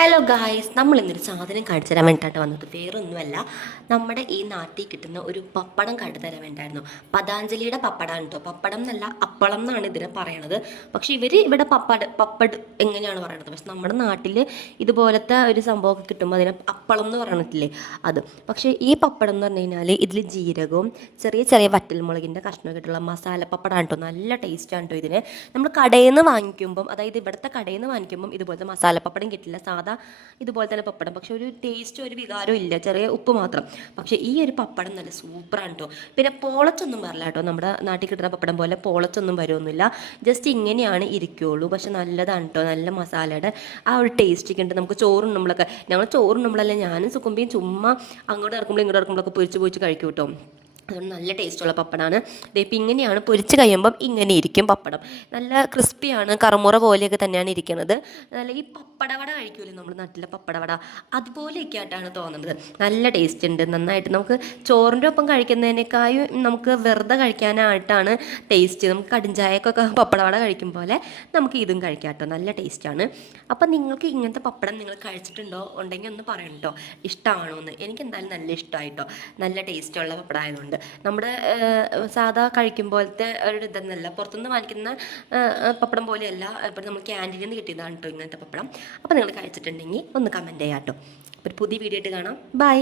Hello guys നമ്മൾ ഇന്നൊരു സാധനം കാണിച്ചു തരാൻ വേണ്ടിയിട്ടാണ് വന്നത്. വേറൊന്നുമല്ല നമ്മുടെ ഈ നാട്ടിൽ കിട്ടുന്ന ഒരു പപ്പടം കാണിച്ചു തരാൻ വേണ്ടായിരുന്നു പതാഞ്ജലിയുടെ പപ്പടമാണ് കേട്ടോ പപ്പടം എന്നല്ല അപ്പളം എന്നാണ് ഇതിനെ പറയണത്. പക്ഷേ ഇവർ ഇവിടെ പപ്പട പപ്പട് എങ്ങനെയാണ് പറയണത്? പക്ഷെ നമ്മുടെ നാട്ടിൽ ഇതുപോലത്തെ ഒരു സംഭവമൊക്കെ കിട്ടുമ്പോൾ അതിനെ അപ്പളം എന്ന് പറഞ്ഞിട്ടില്ലേ? അത്. പക്ഷേ ഈ പപ്പടം എന്ന് പറഞ്ഞു കഴിഞ്ഞാൽ ഇതിൽ ജീരകവും ചെറിയ ചെറിയ വറ്റൽമുളകിന്റെ കഷ്ണമൊക്കെ ഇട്ടുള്ള മസാല പപ്പടമാണ് കേട്ടോ നല്ല ടേസ്റ്റാണ് കേട്ടോ ഇതിന്. നമ്മൾ കടയിൽ നിന്ന് വാങ്ങിക്കുമ്പം അതായത് ഇവിടുത്തെ കടയിൽ നിന്ന് വാങ്ങിക്കുമ്പം ഇതുപോലത്തെ മസാല പപ്പടം കിട്ടില്ല. സാധാ ഇതുപോലെ തന്നെ പപ്പടം. പക്ഷെ ഒരു ടേസ്റ്റ് ഒരു വികാരവും ഇല്ല. ചെറിയ ഉപ്പ് മാത്രം. പക്ഷെ ഈ ഒരു പപ്പടം നല്ല സൂപ്പറാണ് കേട്ടോ പിന്നെ പോളച്ചൊന്നും വരില്ല കേട്ടോ നമ്മുടെ നാട്ടിൽ കിട്ടുന്ന പപ്പടം പോലെ പോളച്ചൊന്നും വരുമൊന്നുമില്ല ജസ്റ്റ് ഇങ്ങനെയാണ് ഇരിക്കുകയുള്ളൂ പക്ഷെ നല്ലതാണ് കേട്ടോ നല്ല മസാലയുടെ ആ ഒരു ടേസ്റ്റ് ഉണ്ട് നമുക്ക് ചോറും നമ്മളൊക്കെ ഞങ്ങൾ ചോറും നമ്മളല്ല ഞാനും സുക്കുമ്പിയും ചുമ്മാ അങ്ങോട്ട് ഇറക്കുമ്പോൾ ഇങ്ങോട്ട് ഇറക്കുമ്പോഴൊക്കെ പൊരിച്ച് പൊരിച്ച് കഴിക്കും കേട്ടോ അതുകൊണ്ട് നല്ല ടേസ്റ്റുള്ള പപ്പടമാണ് ഇപ്പം ഇങ്ങനെയാണ് പൊരിച്ച് കഴിയുമ്പം ഇങ്ങനെ ഇരിക്കും പപ്പടം. നല്ല ക്രിസ്പിയാണ് കറമുറ പോലെയൊക്കെ തന്നെയാണ് ഇരിക്കുന്നത് നല്ല ഈ പപ്പടവട കഴിക്കുമല്ലോ നമ്മൾ നാട്ടിലെ പപ്പടവട? അതുപോലെയൊക്കെ ആയിട്ടാണ് തോന്നുന്നത്. നല്ല ടേസ്റ്റ് ഉണ്ട്. നന്നായിട്ട് നമുക്ക് ചോറിന്റെ ഒപ്പം കഴിക്കുന്നതിനേക്കാളും നമുക്ക് വെറുതെ കഴിക്കാനായിട്ടാണ് ടേസ്റ്റ്. നമുക്ക് കടിഞ്ചായക്കൊക്കെ പപ്പടവട കഴിക്കും പോലെ നമുക്ക് ഇതും കഴിക്കാം കേട്ടോ. നല്ല ടേസ്റ്റാണ്. അപ്പം നിങ്ങൾക്ക് ഇങ്ങനത്തെ പപ്പടം നിങ്ങൾ കഴിച്ചിട്ടുണ്ടോ? ഉണ്ടെങ്കിൽ ഒന്ന് പറയണം കേട്ടോ. ഇഷ്ടമാണോ എന്ന് എനിക്ക് എന്തായാലും നല്ല ഇഷ്ടമായിട്ടോ നല്ല ടേസ്റ്റുള്ള പപ്പടം ആയതുകൊണ്ട് നമ്മുടെ സാധാ കഴിക്കും പോലത്തെ ഒരു ഇതെന്നല്ല. പുറത്തുനിന്ന് വാങ്ങിക്കുന്ന പപ്പടം പോലെയല്ല. ഇപ്പം നമ്മൾ ക്യാന്റീനിൽ നിന്ന് കിട്ടിയതാണ് കേട്ടോ ഇങ്ങനത്തെ പപ്പടം. അപ്പോൾ നിങ്ങൾ കഴിച്ചിട്ടുണ്ടെങ്കിൽ ഒന്ന് കമന്റ് ചെയ്യാം കേട്ടോ. ഒരു പുതിയ വീഡിയോ ആയിട്ട് കാണാം. ബൈ